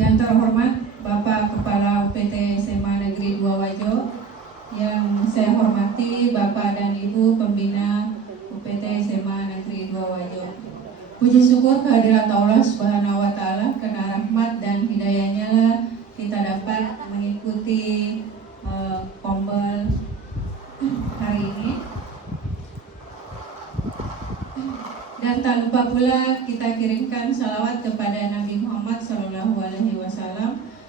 Yang terhormat Bapak Kepala UPT SMA Negeri 2 Wajo, yang saya hormati Bapak dan Ibu Pembina UPT SMA Negeri 2 Wajo. Puji syukur kehadirat Allah Subhanahu wa Ta'ala, karena rahmat dan hidayahnya lah kita dapat mengikuti kombel hari ini. Dan tak lupa pula kita kirimkan salawat kepada Nabi Muhammad SAW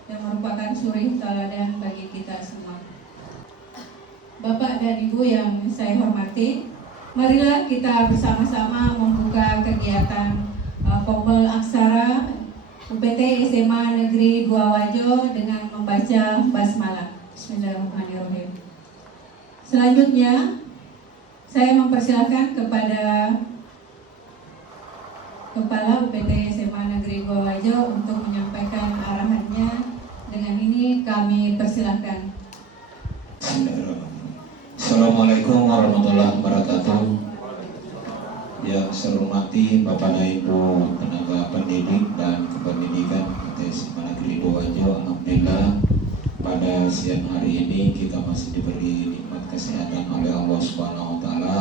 yang merupakan suri teladan bagi kita semua. Bapak dan Ibu yang saya hormati, marilah kita bersama-sama membuka kegiatan kombel aksara UPT SMA Negeri 2 Wajo dengan membaca basmalah. Bismillahirrahmanirrahim. Selanjutnya, saya mempersilahkan kepada Kepala UPT SMA Negeri 2 Wajo untuk menyampaikan arahannya. Dengan ini kami persilahkan. Assalamualaikum warahmatullahi wabarakatuh. Yang saya hormati Bapak dan Ibu tenaga pendidik dan kependidikan UPT SMA Negeri 2 Wajo, alhamdulillah pada siang hari ini kita masih diberi nikmat kesehatan oleh Allah Subhanahu wa Ta'ala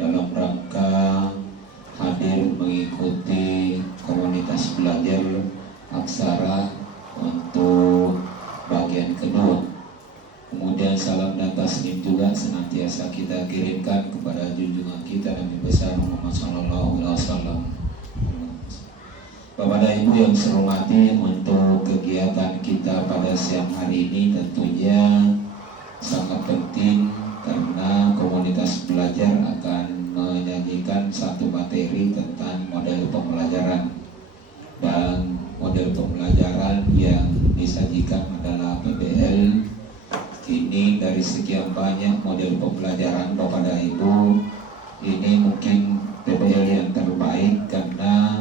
dalam rangka hadir mengikuti komunitas belajar aksara untuk bagian kedua. Kemudian salam dan taslim juga senantiasa kita kirimkan kepada junjungan kita Nabi besar Muhammad SAW. Bapak dan Ibu yang saya hormati, untuk kegiatan kita pada siang hari ini tentunya sangat penting karena komunitas belajar akan menyajikan satu materi tentang model pembelajaran, dan model pembelajaran yang disajikan adalah PBL. Ini dari sekian banyak model pembelajaran Bapak dan Ibu, ini mungkin PBL yang terbaik karena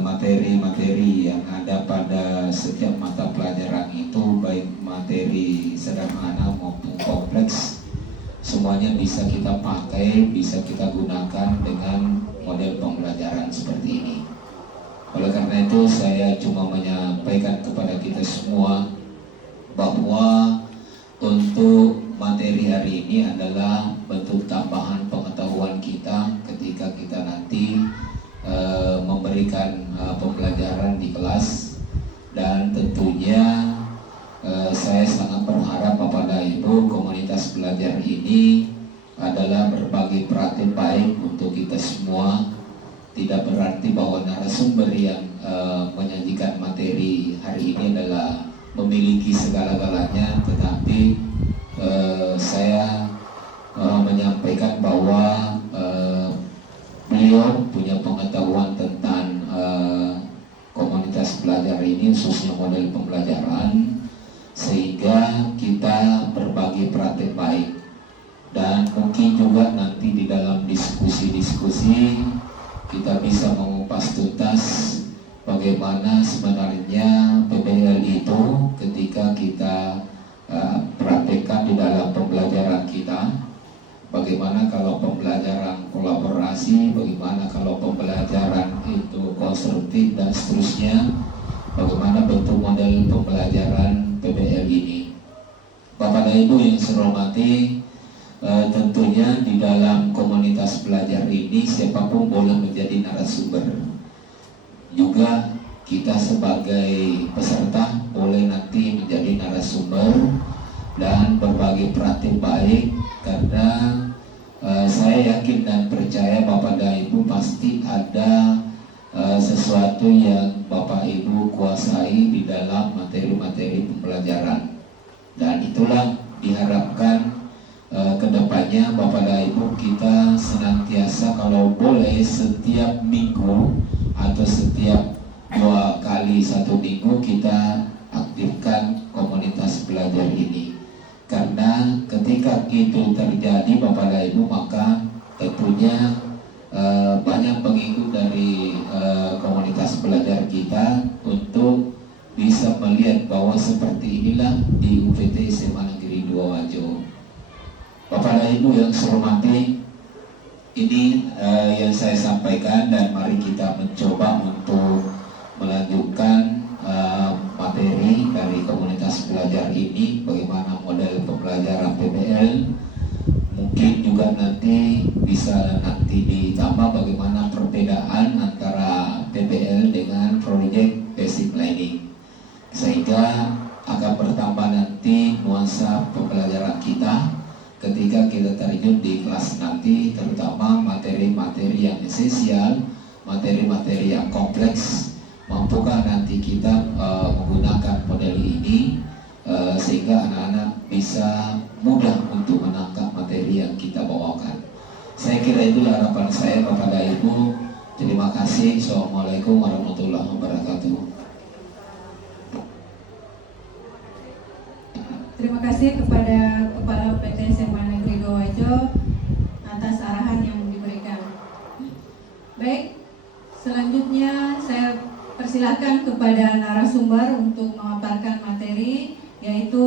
materi-materi yang ada pada setiap mata pelajaran itu, baik materi sederhana maupun kompleks, semuanya bisa kita pakai, bisa kita gunakan dengan model pembelajaran seperti ini. Oleh karena itu saya cuma menyampaikan kepada kita semua bahwa untuk materi hari ini adalah bentuk tambahan pengetahuan kita ketika kita nanti memberikan pembelajaran di kelas. Dan tentunya saya sangat berharap Bapak dan Ibu, komunitas belajar ini adalah berbagi praktik baik untuk kita semua. Tidak berarti bahwa narasumber yang menyajikan materi hari ini adalah memiliki segala-galanya, tetapi saya menyampaikan bahwa beliau punya pengetahuan tentang komunitas belajar ini, khususnya model pembelajaran, sehingga kita berbagi praktik baik. Dan mungkin juga nanti di dalam diskusi-diskusi kita bisa mengupas tuntas bagaimana sebenarnya PBL itu ketika kita praktekkan di dalam pembelajaran kita. Bagaimana kalau pembelajaran kolaborasi, bagaimana kalau pembelajaran itu konstruktif dan seterusnya, bagaimana bentuk model pembelajaran PBL ini. Bapak dan Ibu yang saya hormati, tentunya di dalam komunitas belajar ini siapapun boleh menjadi narasumber. Juga kita sebagai peserta boleh nanti menjadi narasumber dan berbagi praktik baik, karena saya yakin dan percaya Bapak dan Ibu pasti ada sesuatu yang Bapak Ibu kuasai di dalam materi-materi pembelajaran. Dan itulah diharapkan kedepannya Bapak dan Ibu kita senantiasa, kalau boleh setiap minggu atau setiap 2 kali 1 minggu kita aktifkan komunitas belajar ini. Karena ketika itu terjadi Bapak dan Ibu, maka tentunya banyak pengikut dari komunitas belajar kita untuk bisa melihat bahwa seperti inilah di UPT SMA Negeri 2 Wajo. Bapak dan Ibu yang saya hormati, ini yang saya sampaikan, dan mari kita mencoba untuk melanjutkan belajar ini, bagaimana model pembelajaran PBL. Mungkin juga nanti bisa ditambah bagaimana perbedaan antara PBL dengan Project Basic Learning, sehingga akan bertambah nanti nuansa pembelajaran kita ketika kita terjun di kelas nanti, terutama materi-materi yang esensial, materi-materi yang kompleks. Mampukah nanti kita menggunakan model ini sehingga anak-anak bisa mudah untuk menangkap materi yang kita bawakan. Saya kira itulah harapan saya kepada Ibu. Terima kasih. Assalamualaikum warahmatullahi wabarakatuh. Terima kasih kepada Kepala PT SMA Negeri Doajo atas arahan yang diberikan. Baik, selanjutnya saya persilakan kepada narasumber untuk memaparkan materi, yaitu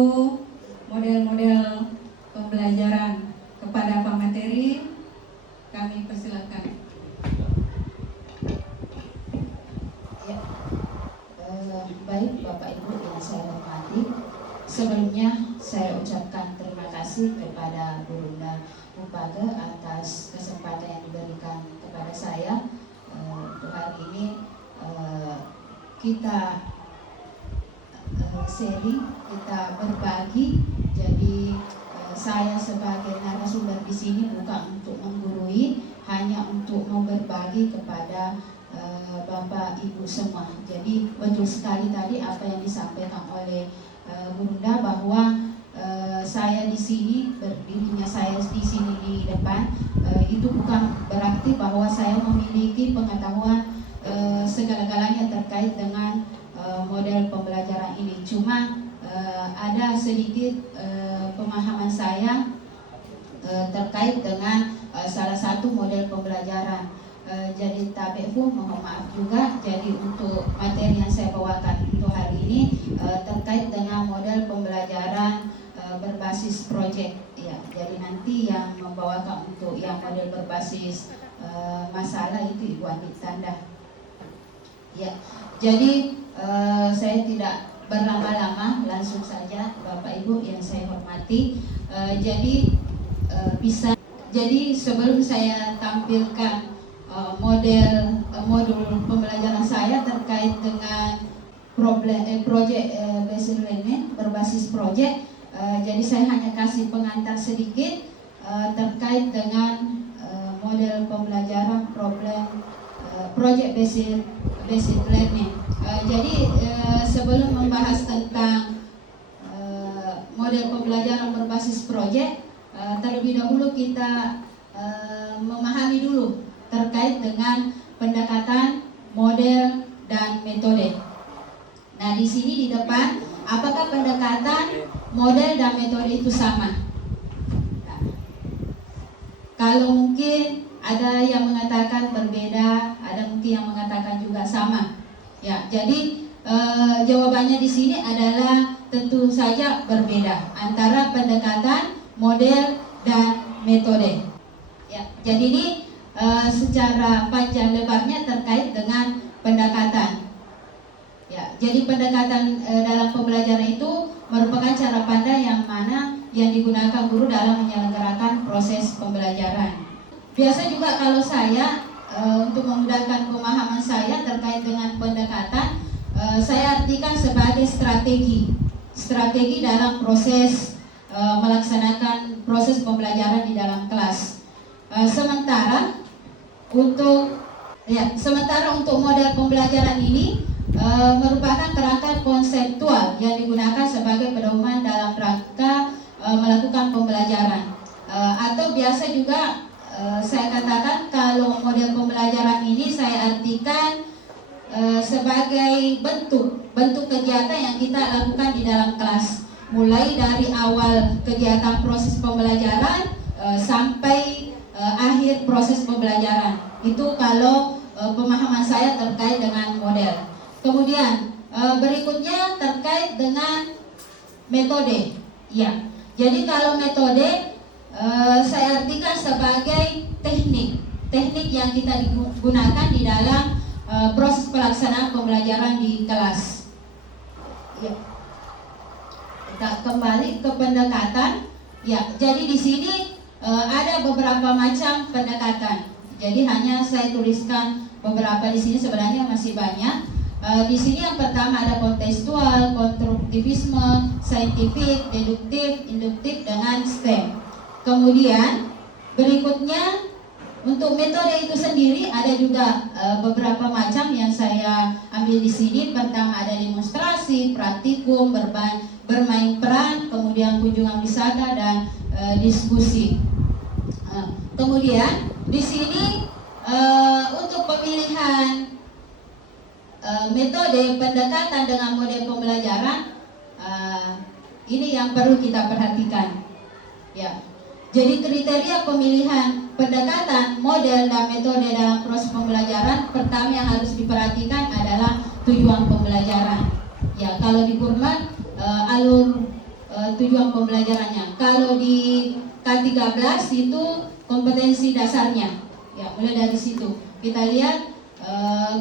model-model pembelajaran. Kepada pemateri, kami persilakan. Ya, baik Bapak Ibu yang saya hormati. Sebelumnya saya ucapkan terima kasih kepada Burunda Upage atas kesempatan yang diberikan kepada saya. Untuk hari ini kita sharing, kita berbagi. Jadi saya sebagai narasumber di sini bukan untuk menggurui, hanya untuk berbagi kepada Bapak Ibu semua. Jadi betul sekali tadi apa yang disampaikan oleh Burunda, bahwa saya di sini, berdirinya saya di sini di depan, itu bukan berarti bahwa saya memiliki pengetahuan segala-galanya terkait dengan model pembelajaran ini. Cuma ada sedikit pemahaman saya terkait dengan salah satu model pembelajaran. Jadi tabefu, mohon maaf juga. Jadi untuk materi yang saya bawakan untuk hari ini terkait dengan model pembelajaran berbasis project. Ya, jadi nanti yang membawakan untuk yang model berbasis masalah itu Ibu Andi Tanda. Ya, jadi saya tidak berlama-lama, langsung saja Bapak Ibu yang saya hormati. Jadi sebelum saya tampilkan modul pembelajaran saya terkait dengan project based learning berbasis project, jadi saya hanya kasih pengantar sedikit terkait dengan model pembelajaran project based learning. Jadi sebelum membahas tentang model pembelajaran berbasis project, terlebih dahulu kita memahami dulu terkait dengan pendekatan, model, dan metode. Nah, di sini di depan, apakah pendekatan, model, dan metode itu sama? Nah, kalau mungkin ada yang mengatakan berbeda, ada mungkin yang mengatakan juga sama. Ya, jadi jawabannya di sini adalah tentu saja berbeda antara pendekatan, model, dan metode. Ya, jadi ini secara panjang lebarnya terkait dengan pendekatan. Ya, jadi pendekatan dalam pembelajaran itu merupakan cara pandang yang mana yang digunakan guru dalam menyelenggarakan proses pembelajaran. Biasa juga kalau saya untuk memudahkan pemahaman saya terkait dengan pendekatan, saya artikan sebagai strategi dalam proses melaksanakan proses pembelajaran di dalam kelas. Sementara untuk model pembelajaran ini merupakan kerangka konseptual yang digunakan sebagai pedoman dalam rangka melakukan pembelajaran. Atau biasa juga saya katakan kalau model pembelajaran ini saya artikan sebagai bentuk kegiatan yang kita lakukan di dalam kelas, mulai dari awal kegiatan proses pembelajaran sampai akhir proses pembelajaran. Itu kalau pemahaman saya terkait dengan model. Kemudian berikutnya terkait dengan metode. Ya, jadi kalau metode saya artikan sebagai teknik yang kita gunakan di dalam proses pelaksanaan pembelajaran di kelas. Ya. kembali ke pendekatan. Ya, jadi di sini ada beberapa macam pendekatan. Jadi hanya saya tuliskan beberapa di sini, sebenarnya masih banyak. Di sini yang pertama ada kontekstual, konstruktivisme, saintifik, deduktif, induktif dengan STEM. Kemudian berikutnya untuk metode itu sendiri ada juga beberapa macam yang saya ambil di sini. Pertama ada demonstrasi, praktikum, bermain peran, kemudian kunjungan wisata dan diskusi. Kemudian di sini untuk pemilihan metode pendekatan dengan model pembelajaran, ini yang perlu kita perhatikan. Ya, jadi kriteria pemilihan pendekatan, model dan metode dalam proses pembelajaran, pertama yang harus diperhatikan adalah tujuan pembelajaran. Ya, kalau di Kurman alur tujuan pembelajarannya. Kalau di K13 itu kompetensi dasarnya. Ya, mulai dari situ kita lihat.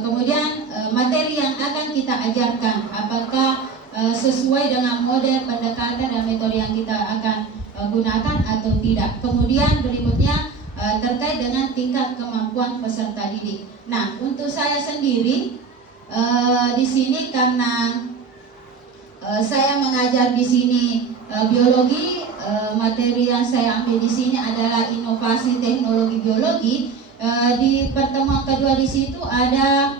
Kemudian materi yang akan kita ajarkan, apakah sesuai dengan model pendekatan dan metode yang kita akan gunakan atau tidak. Kemudian berikutnya terkait dengan tingkat kemampuan peserta didik. Nah, untuk saya sendiri di sini karena saya mengajar di sini biologi, materi yang saya ambil di sini adalah inovasi teknologi biologi. Di pertemuan kedua di situ ada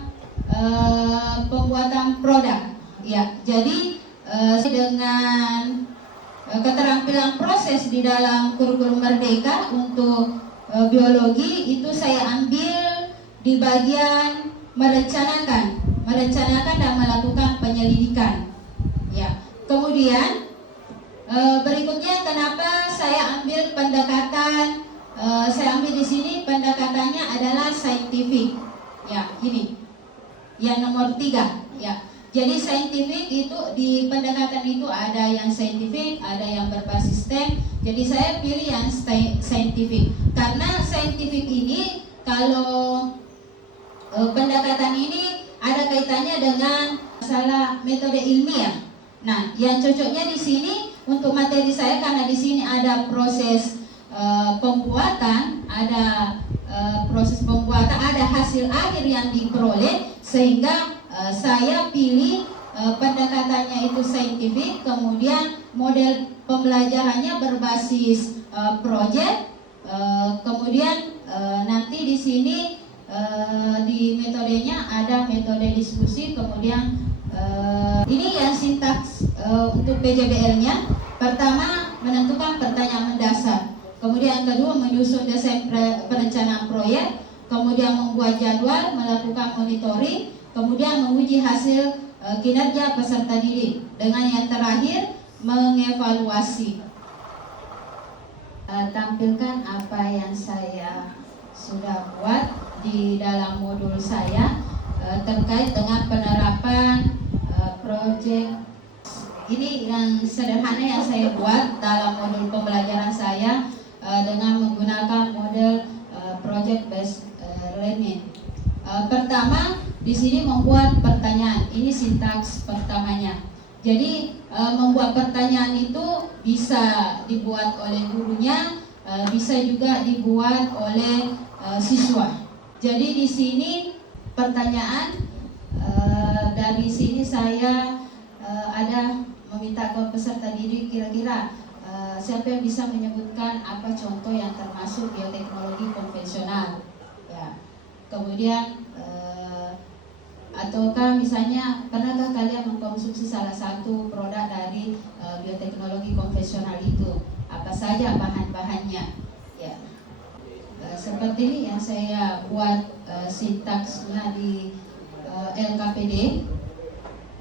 pembuatan produk. Ya, jadi dengan keterampilan proses di dalam kurikulum Merdeka untuk biologi itu saya ambil di bagian merencanakan dan melakukan penyelidikan. Ya, kemudian berikutnya kenapa saya ambil pendekatan? Saya ambil di sini pendekatannya adalah saintifik. Ya, ini yang nomor 3. Ya, jadi saintifik itu di pendekatan itu ada yang saintifik, ada yang berbasis STEM. Jadi saya pilih yang saintifik karena saintifik ini kalau pendekatan ini ada kaitannya dengan masalah metode ilmiah. Nah, yang cocoknya di sini untuk materi saya karena di sini ada proses pembuatan, ada proses pembuatan, ada hasil akhir yang diperoleh, sehingga saya pilih pendekatannya itu saintifik, kemudian model pembelajarannya berbasis project, kemudian nanti di sini di metodenya ada metode diskusi, kemudian ini yang sintaks untuk PJBL-nya. Pertama, menentukan pertanyaan mendasar. Kemudian yang kedua, menyusun desain perencanaan proyek. Kemudian membuat jadwal, melakukan monitoring. Kemudian menguji hasil kinerja peserta didik. Dengan yang terakhir, mengevaluasi. Tampilkan apa yang saya sudah buat di dalam modul saya terkait dengan penerapan proyek. Ini yang sederhana yang saya buat dalam modul pembelajaran saya dengan menggunakan model project based learning. Pertama, di sini membuat pertanyaan. Ini sintaks pertamanya. Jadi membuat pertanyaan itu bisa dibuat oleh gurunya, bisa juga dibuat oleh siswa. Jadi di sini pertanyaan dari sini saya ada meminta ke peserta didik kira-kira siapa yang bisa menyebutkan apa contoh yang termasuk bioteknologi konvensional. Ya. Kemudian ataukah misalnya pernahkah kalian mengkonsumsi salah satu produk dari bioteknologi konvensional itu? Apa saja bahan-bahannya? Ya. Seperti ini yang saya buat sintaksnya di LKPD.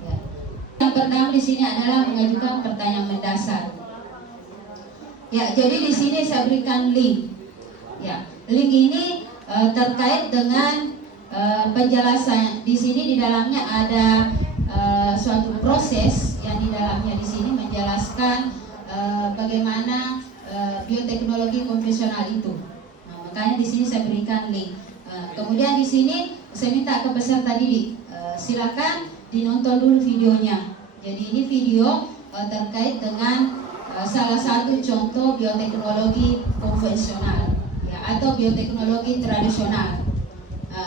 Ya. Yang pertama di sini adalah mengajukan pertanyaan mendasar. Ya, jadi di sini saya berikan link. Ya, link ini terkait dengan penjelasan. Di sini di dalamnya ada suatu proses yang di dalamnya di sini menjelaskan bagaimana bioteknologi konvensional itu. Nah, makanya di sini saya berikan link. Kemudian di sini saya minta ke peserta didik, silakan dinonton dulu videonya. Jadi ini video terkait dengan salah satu contoh bioteknologi konvensional ya, atau bioteknologi tradisional.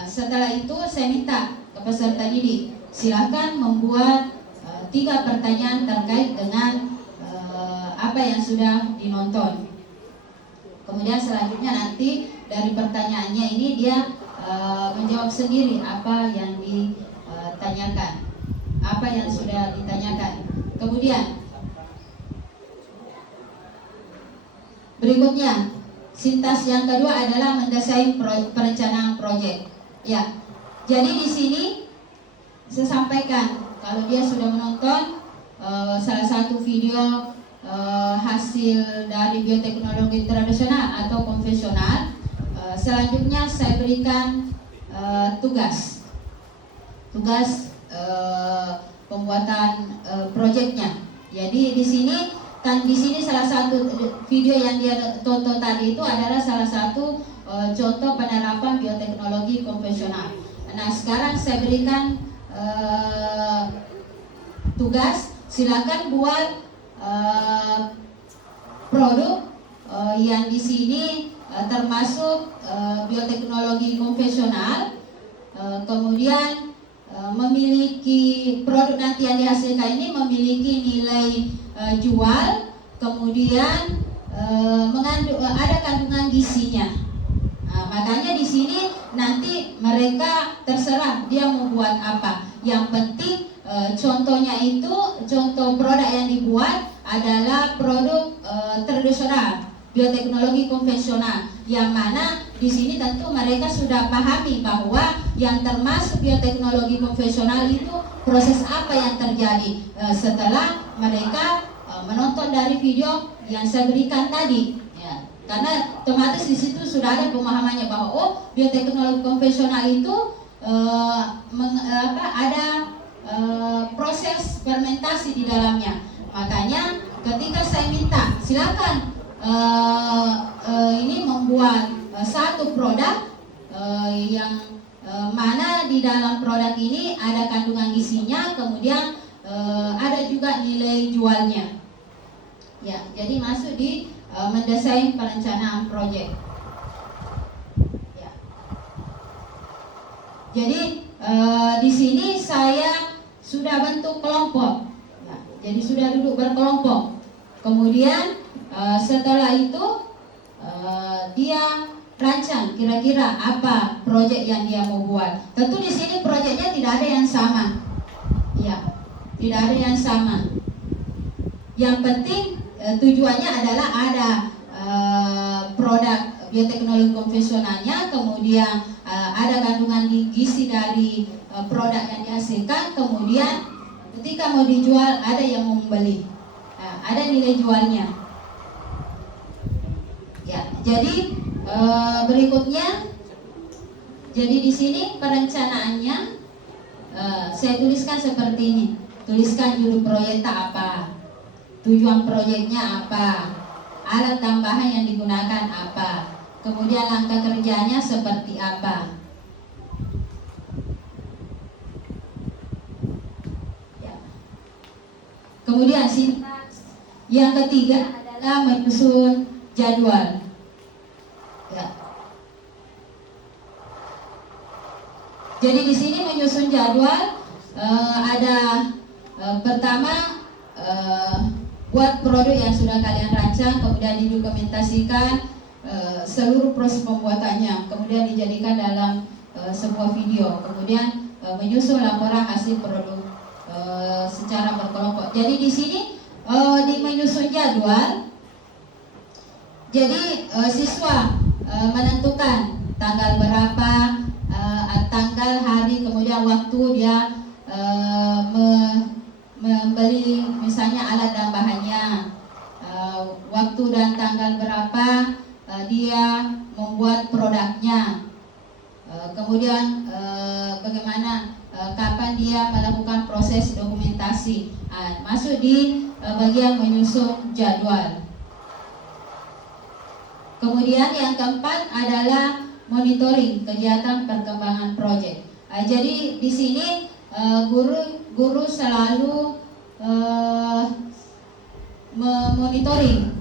Setelah itu saya minta ke peserta didik silakan membuat 3 pertanyaan terkait dengan apa yang sudah dinonton. Kemudian selanjutnya nanti dari pertanyaannya ini dia menjawab sendiri apa yang ditanyakan, apa yang sudah ditanyakan. Kemudian berikutnya, sintas yang kedua adalah mendesain perencanaan proyek. Ya, jadi di sini saya sampaikan kalau dia sudah menonton salah satu video hasil dari bioteknologi tradisional atau konvensional, selanjutnya saya berikan tugas pembuatan proyeknya. Jadi di sini salah satu video yang dia tonton tadi itu adalah salah satu contoh penerapan bioteknologi konvensional. Nah, sekarang saya berikan tugas, silakan buat produk yang di sini termasuk bioteknologi konvensional, kemudian memiliki produk nanti yang dihasilkan ini memiliki nilai jual, kemudian ada kandungan gizinya. Makanya di sini nanti mereka terserah dia mau buat apa. Yang penting contohnya itu, contoh produk yang dibuat adalah produk tradisional, bioteknologi konvensional, yang mana di sini tentu mereka sudah pahami bahwa yang termasuk bioteknologi konvensional itu proses apa yang terjadi setelah mereka menonton dari video yang saya berikan tadi. Ya, karena otomatis di situ sudah ada pemahamannya bahwa bioteknologi konvensional itu ada proses fermentasi di dalamnya. Makanya ketika saya minta silakan ini membuat satu produk yang mana di dalam produk ini ada kandungan gizinya, kemudian ada juga nilai jualnya. Ya, jadi masuk di mendesain perencanaan proyek. Ya. Jadi di sini saya sudah bentuk kelompok. Ya, jadi sudah duduk berkelompok. Kemudian setelah itu dia rancang kira-kira apa proyek yang dia mau buat. Tentu di sini proyeknya tidak ada yang sama. Ya, tidak ada yang sama. Yang penting tujuannya adalah ada produk bioteknologi konvensionalnya, kemudian ada kandungan gizi dari produk yang dihasilkan, kemudian ketika mau dijual ada yang mau membeli, ada nilai jualnya. Ya, jadi berikutnya, jadi di sini perencanaannya saya tuliskan seperti ini. Tuliskan judul proyeknya apa, tujuan proyeknya apa, alat tambahan yang digunakan apa, kemudian langkah kerjanya seperti apa. Ya. Kemudian sintaks yang ketiga adalah menyusun jadwal. Ya. Jadi di sini menyusun jadwal ada pertama buat produk yang sudah kalian rancang, kemudian didokumentasikan seluruh proses pembuatannya, kemudian dijadikan dalam sebuah video, kemudian menyusun laporan hasil produk secara berkelompok. Jadi di sini di menyusun jadwal, jadi siswa menentukan tanggal berapa, tanggal, hari, kemudian waktu dia membeli misalnya alat dan bahannya, waktu dan tanggal berapa dia membuat produknya, kemudian bagaimana kapan dia melakukan proses dokumentasi. Masuk di bagian menyusun jadwal. Kemudian yang keempat adalah monitoring kegiatan perkembangan proyek. Jadi di sini guru selalu monitoring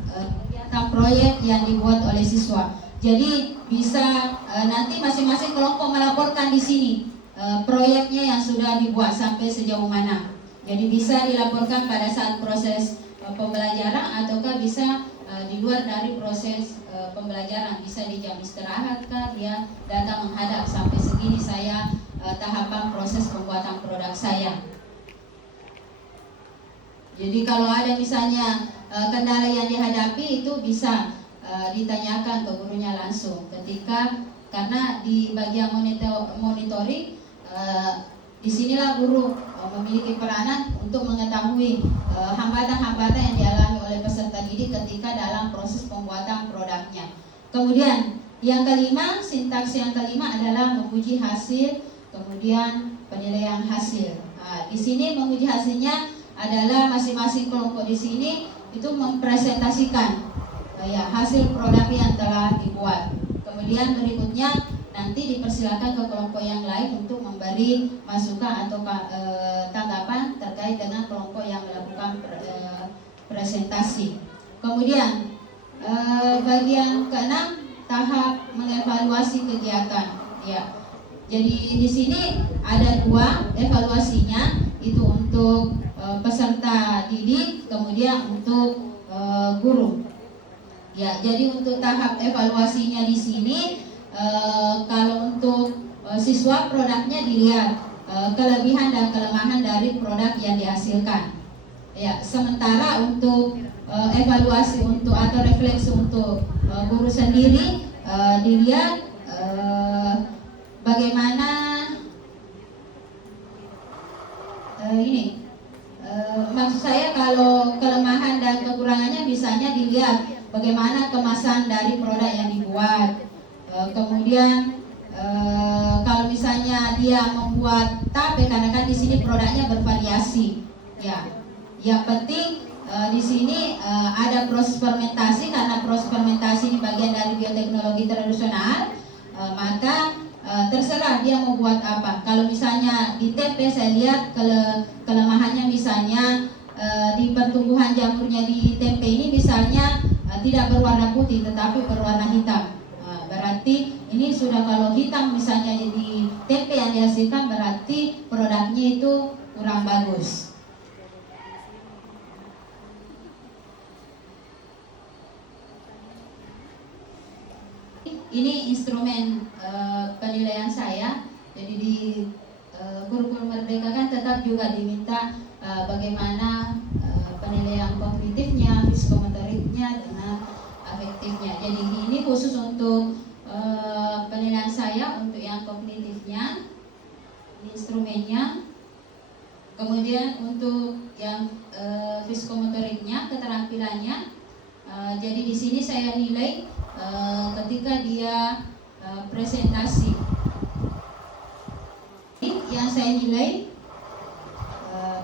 kegiatan proyek yang dibuat oleh siswa. Jadi bisa nanti masing-masing kelompok melaporkan di sini proyeknya yang sudah dibuat sampai sejauh mana. Jadi bisa dilaporkan pada saat proses pembelajaran ataukah bisa di luar dari proses pembelajaran, bisa di jam istirahat kah dia datang menghadap sampai segini saya tahapan proses pembuatan produk saya. Jadi kalau ada misalnya kendala yang dihadapi itu bisa ditanyakan ke gurunya langsung karena di bagian monitoring disinilah guru memiliki peranan untuk mengetahui hambatan-hambatan yang dialami oleh peserta didik ketika dalam proses pembuatan produknya. Kemudian yang kelima, sintaks yang kelima adalah memuji hasil, kemudian penilaian hasil. Di sini memuji hasilnya adalah masing-masing kelompok di sini itu mempresentasikan hasil produk yang telah dibuat. Kemudian berikutnya nanti dipersilakan ke kelompok yang lain untuk memberi masukan atau tanggapan terkait dengan kelompok yang melakukan presentasi. Kemudian bagian keenam, tahap mengevaluasi kegiatan. Ya, jadi di sini ada 2 evaluasinya, itu untuk peserta didik, kemudian untuk guru. Ya, jadi untuk tahap evaluasinya di sini kalau untuk siswa produknya dilihat kelebihan dan kelemahan dari produk yang dihasilkan. Ya, sementara untuk evaluasi untuk atau refleksi untuk guru sendiri dilihat bagaimana maksud saya kalau kelemahan dan kekurangannya misalnya dilihat bagaimana kemasan dari produk yang dibuat. Kemudian kalau misalnya dia membuat tape, karena kan di sini produknya bervariasi. Ya, yang penting di sini ada proses fermentasi, karena proses fermentasi ini bagian dari bioteknologi tradisional, maka terserah dia mau buat apa. Kalau misalnya di tempe saya lihat kelemahannya misalnya di pertumbuhan jamurnya di tempe ini misalnya tidak berwarna putih tetapi berwarna hitam. Berarti ini sudah kalau hitam misalnya di tempe yang dihasilkan berarti produknya itu kurang bagus. Ini instrumen penilaian saya. Jadi di kurikulum Merdeka kan tetap juga diminta bagaimana penilaian kognitifnya, psikomotoriknya dengan afektifnya. Jadi ini khusus untuk penilaian saya untuk yang kognitifnya, instrumennya. Kemudian untuk yang psikomotoriknya, keterampilannya. Jadi di sini saya nilai ketika dia presentasi. Yang saya nilai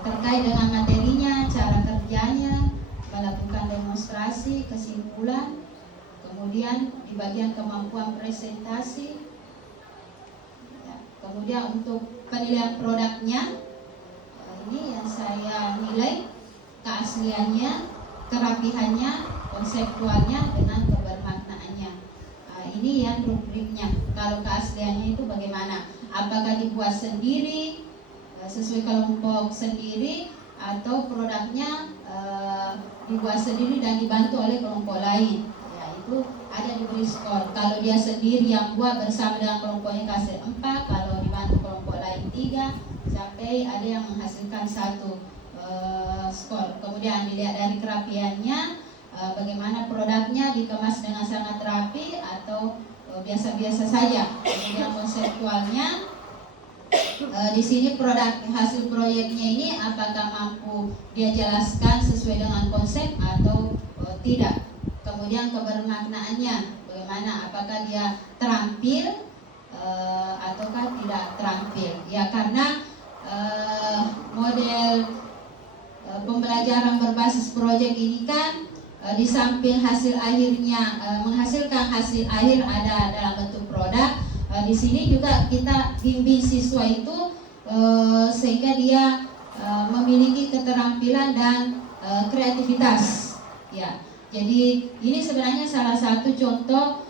terkait dengan materinya, cara kerjanya, melakukan demonstrasi, kesimpulan, kemudian di bagian kemampuan presentasi, ya, kemudian untuk penilaian produknya, ini yang saya nilai keasliannya, kerapihannya, konseptualnya dengan kebermaknaannya. Ini yang rubriknya. Kalau keasliannya itu bagaimana? Apakah dibuat sendiri, sesuai kelompok sendiri, atau produknya dibuat sendiri dan dibantu oleh kelompok lain? Ya, itu ada diberi skor. Kalau dia sendiri yang buat bersama dengan kelompoknya kasih 4, kalau dibantu kelompok lain 3, sampai ada yang menghasilkan 1 skor. Kemudian dilihat dari kerapiannya, bagaimana produknya dikemas dengan sangat rapi atau biasa-biasa saja. Kemudian konseptualnya, di sini produk hasil proyeknya ini apakah mampu dia jelaskan sesuai dengan konsep atau tidak. Kemudian kebermaknaannya bagaimana, apakah dia terampil ataukah tidak terampil. Ya, karena model pembelajaran berbasis proyek ini kan di samping hasil akhirnya menghasilkan hasil akhir ada dalam bentuk produk, di sini juga kita bimbing siswa itu sehingga dia memiliki keterampilan dan kreativitas. Ya, Jadi ini sebenarnya salah satu contoh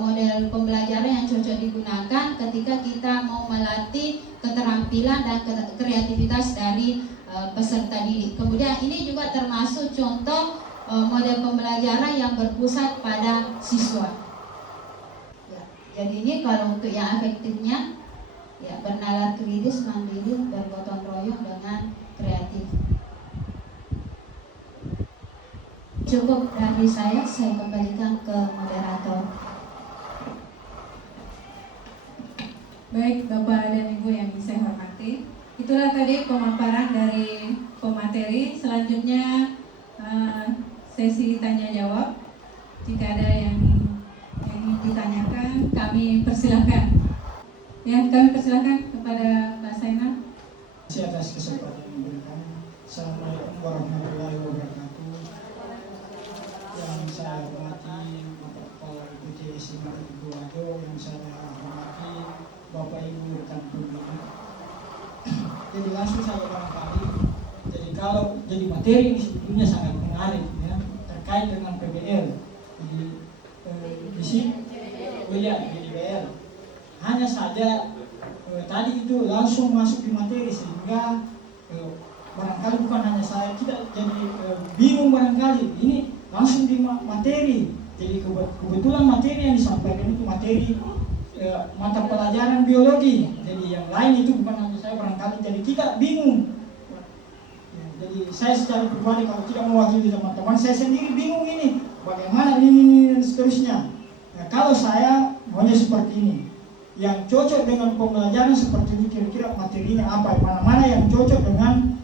model pembelajaran yang cocok digunakan ketika kita mau melatih keterampilan dan kreativitas dari peserta didik. Kemudian ini juga termasuk contoh model pembelajaran yang berpusat pada siswa. Ya, jadi ini kalau untuk yang efektifnya, ya, bernalar kritis, mandiri, bergotong royong dengan kreatif. Cukup dari saya kembalikan ke moderator. Baik Bapak dan Ibu yang saya hormati, itulah tadi pemaparan dari pemateri. Selanjutnya sesi tanya jawab. Jika ada yang ingin ditanyakan, kami persilahkan. Ya, kami persilahkan kepada Mbak Saina. Terima kasih atas kesempatan yang diberikan. Assalamualaikum warahmatullahi wabarakatuh. Yang saya hormati Bapak Kepala BPJS Ibu Ado, yang saya hormati Bapak Ibu rekan pembina. Jadi langsung saja barangkali. Jadi kalau jadi materi ini sebetulnya sangat menarik ya, terkait dengan PBL. Jadi di sini, PBL. Hanya saja tadi itu langsung masuk di materi sehingga barangkali bukan hanya saya tidak jadi bingung barangkali ini langsung di materi. Jadi kebetulan materi yang disampaikan itu materi mata pelajaran biologi. Jadi yang lain itu bukan hanya saya barangkali jadi tidak bingung. Jadi saya secara pribadi kalau tidak mewakili teman-teman, saya sendiri bingung ini bagaimana ini dan seterusnya. Nah, kalau saya maunya seperti ini, yang cocok dengan pembelajaran seperti ini kira-kira materinya apa, mana-mana yang cocok dengan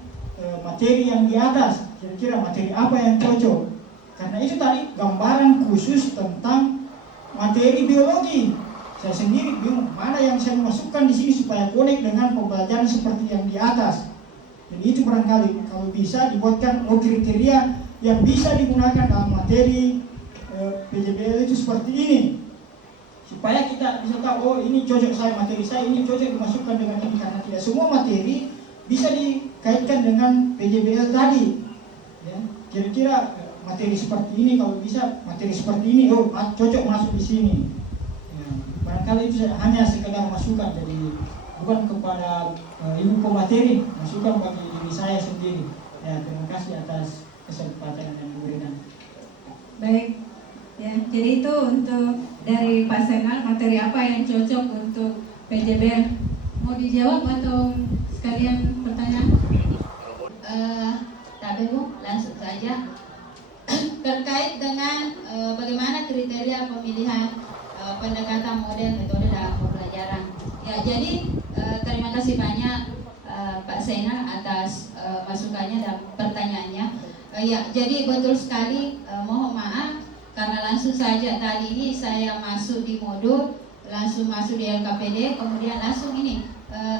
materi yang di atas, kira-kira materi apa yang cocok. Karena itu tadi gambaran khusus tentang materi biologi. Saya sendiri bingung mana yang saya masukkan di sini supaya connect dengan pembelajaran seperti yang di atas. Jadi itu barangkali kalau bisa dibuatkan kriteria yang bisa digunakan dalam materi PJBL itu seperti ini. Supaya kita bisa tahu, oh ini cocok saya, materi saya ini cocok dimasukkan dengan ini. Karena tidak semua materi bisa dikaitkan dengan PJBL tadi ya. Kira-kira materi seperti ini kalau bisa, materi seperti ini, oh cocok masuk di sini ya. Barangkali itu hanya sekedar masukan, jadi bukan kepada ibu pemateri, masukan bagi diri saya sendiri ya. Terima kasih atas kesempatan yang diberikan. Baik. Ya, jadi itu untuk dari Pak Senal, materi apa yang cocok untuk PJBL. Mau dijawab atau sekalian pertanyaan? Tapi Bu, langsung saja. Terkait dengan bagaimana kriteria pemilihan pendekatan model metode dalam pembelajaran. Ya, jadi terima kasih banyak Pak Senal atas masukannya dan pertanyaannya. Ya, jadi betul sekali, mohon maaf karena langsung saja tadi ini saya masuk di modul, langsung masuk di LKPD, kemudian langsung ini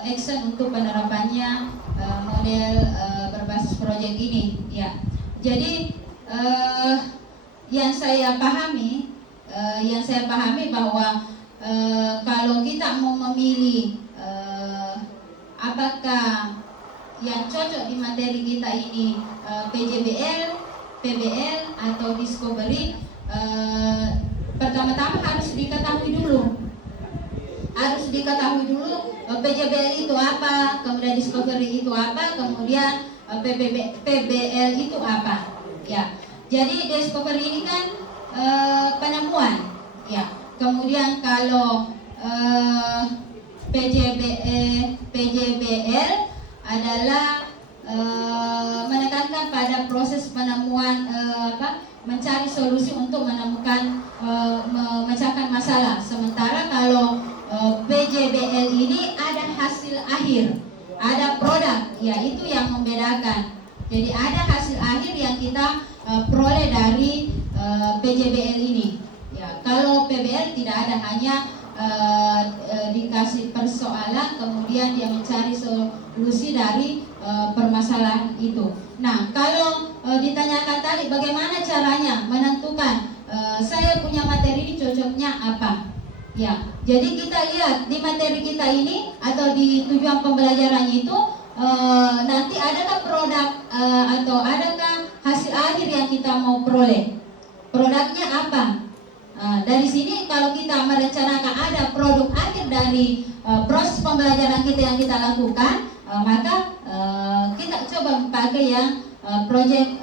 action untuk penerapannya model berbasis proyek ini. Ya, jadi yang saya pahami bahwa kalau kita mau memilih apakah yang cocok di materi kita ini PJBL, PBL atau Discovery, pertama-tama harus diketahui dulu PJBL itu apa, kemudian Discovery itu apa, kemudian PBL itu apa ya. Jadi Discovery ini kan penemuan ya, kemudian kalau PJBL adalah menekankan pada proses penemuan mencari solusi untuk menemukan memecahkan masalah. Sementara kalau PJBL ini ada hasil akhir, ada produk, ya itu yang membedakan. Jadi ada hasil akhir yang kita peroleh dari PJBL ini. Ya, kalau PBL tidak ada, hanya dikasih persoalan, kemudian dia mencari solusi dari permasalahan itu. Nah, kalau ditanyakan tadi bagaimana caranya menentukan saya punya materi ini cocoknya apa? Ya, jadi kita lihat di materi kita ini atau di tujuan pembelajaran itu nanti adakah produk atau adakah hasil akhir yang kita mau peroleh? Produknya apa? Dari sini kalau kita merencanakan ada produk akhir dari proses pembelajaran kita yang kita lakukan, maka kita coba pakai yang proyek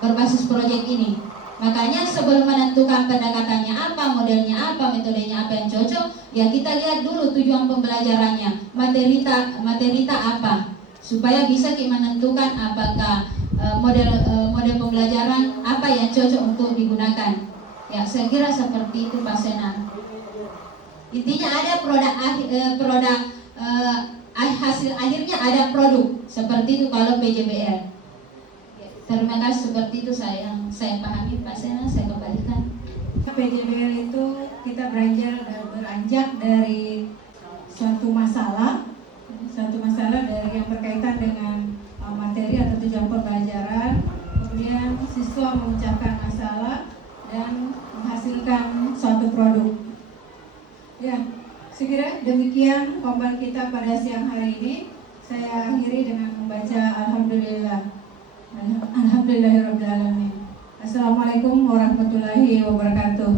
berbasis proyek ini. Makanya sebelum menentukan pendekatannya apa, modelnya apa, metodenya apa yang cocok, ya kita lihat dulu tujuan pembelajarannya, materi apa, supaya bisa kita menentukan apakah model pembelajaran apa yang cocok untuk digunakan. Ya, saya kira seperti itu Pak Sena. Intinya ada hasil akhirnya ada produk, seperti itu kalau PJBL. Terima kasih, seperti itu yang saya pahami Pak Sena, saya kembalikan. PJBL itu kita beranjak dari suatu masalah dari yang berkaitan dengan materi atau tujuan pembelajaran, kemudian siswa memecahkan masalah dan menghasilkan suatu produk. Ya, sekira demikian pembelajaran kita pada siang hari ini. Saya akhiri dengan membaca Alhamdulillahirrahmanirrahim. Assalamualaikum warahmatullahi wabarakatuh.